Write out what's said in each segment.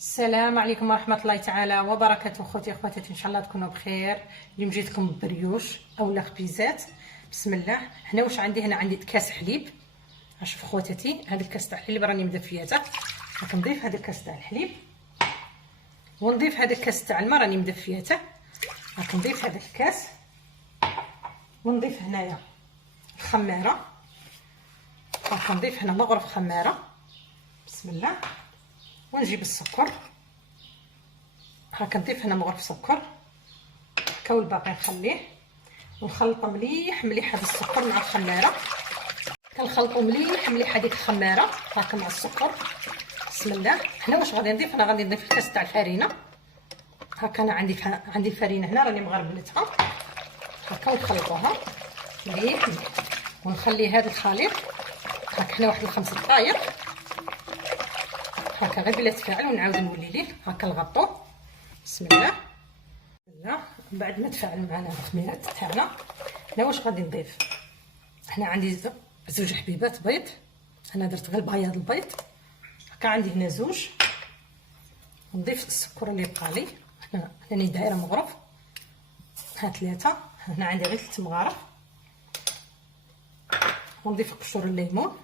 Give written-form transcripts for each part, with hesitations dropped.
السلام عليكم ورحمة الله تعالى وبركاته. خوتي اخواتاتي، ان شاء الله تكونوا بخير. اليوم جيتكم بريوش اولا خبيزات. بسم الله. هنا واش عندي؟ هنا عندي كاس حليب. شوف خواتاتي، هذا الكاس تاع الحليب راني مدفياته. راك نضيف هذا الكاس تاع الحليب ونضيف هذا الكاس تاع الماء راني مدفياته. راك نضيف هذا الكاس ونضيف هنايا الخماره. راك نضيف هنا مغرف خماره. بسم الله. ونجيب السكر، هاكا نضيف هنا مغرف سكر هاكا، والباقي نخليه ونخلط مليح مليح هذا السكر مع الخماره. كنخلطو مليح مليح هذيك الخماره هاكا مع السكر. بسم الله. هنا واش غادي نضيف؟ انا غادي نضيف الكاس تاع الفرينه. هاكا انا عندي الفرينه هنا راني مغربلتها هاكا، ونخلطوها مليح ونخلي هذا الخليط هاكا هنا واحد 5 دقائق هاكا، غير بلا تفاعل ونعاود نولي ليه هاكا نغطوه. بسم الله. بسم الله. بعد ما تفاعل معنا الخميرات تاعنا، هنا واش غادي نضيف؟ هنا عندي زوج حبيبات بيض، انا درت غير بياض البيض هاكا، عندي هنا زوج. نضيف السكر اللي بقى لي هنا، راني دايره مغرف ها 3. هنا عندي غير 3 مغارف. ونضيف قشور الليمون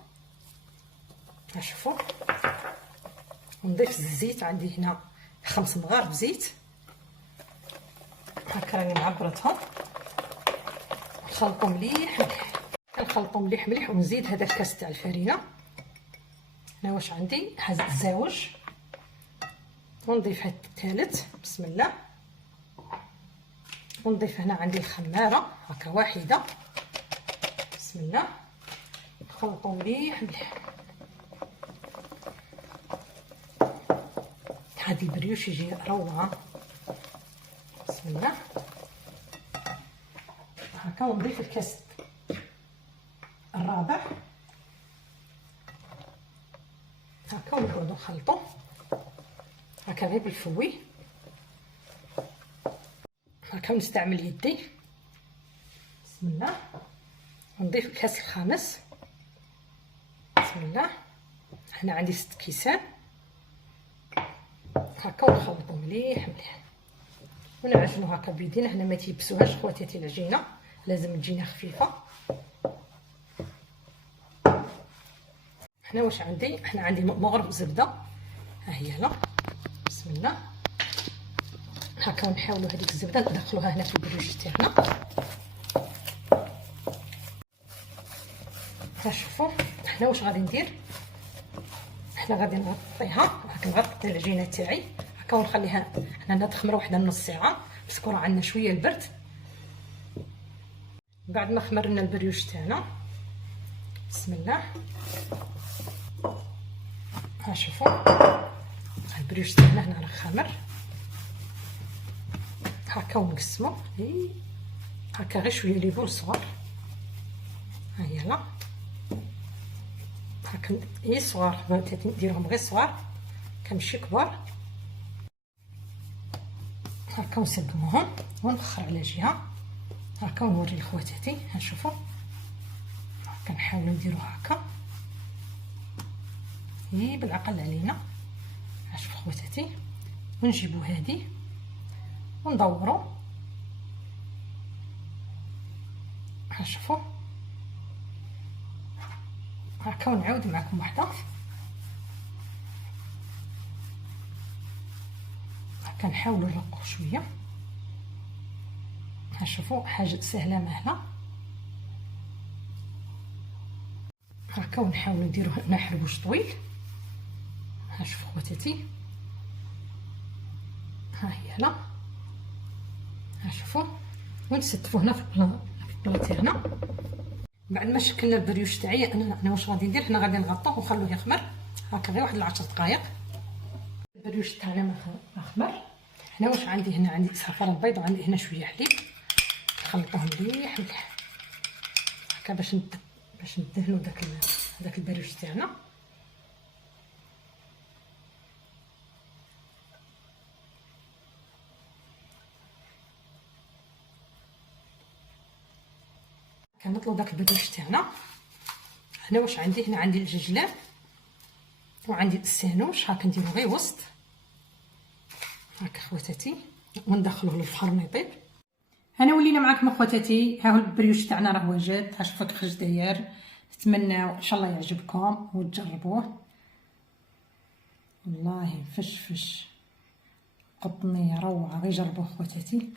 ها شوفوا. ونضيف الزيت، عندي هنا 5 مغارف زيت هاكا راني معبرتهم. نخلطو مليح مليح، كنخلطو مليح مليح. ونزيد هذا الكاس تاع الفرينه. هنا واش عندي؟ هز الزاوج. ونضيف هاد الثالث. بسم الله. ونضيف هنا عندي الخماره هاكا واحده. بسم الله. نخلطو مليح مليح. هذه البريوش يجي روعه. بسم الله. هاكا. ونضيف الكاس الرابع هاكا، ونقعدو نخلطو هاكا غير بالفوي هاكا، ونستعمل يدي. بسم الله. ونضيف الكاس الخامس. بسم الله. هنا عندي 6 كيسان هاكا، ونخلطو مليح مليح ونعجنو هاكا بيدينا. هنا ما تيبسوهاش خواتاتي العجينه، لازم تجينا خفيفه. هنا واش عندي؟ هنا عندي مغرف زبده ها هي لا. بسم الله. هاكا ونحاولوا هذيك الزبده ندخلوها هنا في البريوش تاعنا ها شوفوا. هنا واش غادي ندير؟ هنا غادي نغطيها هاكا، نغطي العجينه تاعي هاكا ونخليها هنا تخمر واحد نص ساعه، باسكو راه عندنا شويه البرد. بعد ما خمرنا البريوش تاعنا، بسم الله. ها شوفوا البريوش تاعنا هنا راه خمر هاكا، ونقسمو هاكا غير شويه لي بول صغار ها هي لا هاكا صغار، نديرهم غير صغار كمشي كبار هاكا. ونسقموهم ونخر على جهه هاكا، ونوري لخواتاتي. ها شوفوا هاكا نحاولوا نديرو هاكا بالعقل علينا. ها شوفوا خواتاتي. ونجيبو هادي وندورو ها شوفوا هاكا، ونعاود معكم وحده هاكا. نحاولوا نرقوا شويه ها شوفوا، حاجه سهله مهله هاكا. ونحاولوا نديرو هنا حربوش طويل ها شوفوا خواتاتي. ها هي لا ها شوفوا. ونستفوا هنا في البلا تاعنا. بعد ما شكلنا البريوش تاعي، انا واش غادي ندير؟ هنا غادي نغطوه ونخلوه يخمر هاكا غير واحد 10 دقائق. البريوش تاعنا ما خمر. هنا واش عندي؟ هنا عندي صفار البيض وعندي هنا شويه حليب. نخلطوه مليح مليح هاكا باش ندهنوا داك البريوش تاعنا. كنطلو داك البريوش تاعنا. هنا واش عندي؟ هنا عندي الججلان وعندي السانوش هاكا، نديرو غير وسط هاك خواتاتي، وندخلوه للفرن يطيب. هنا ولينا معاكم اخواتاتي، ها هو البريوش تاعنا راه واجد. ها شوفوا كيفاش داير. نتمنى ان شاء الله يعجبكم وتجربوه. والله فش قطنيه روعه، غير جربوه خواتاتي.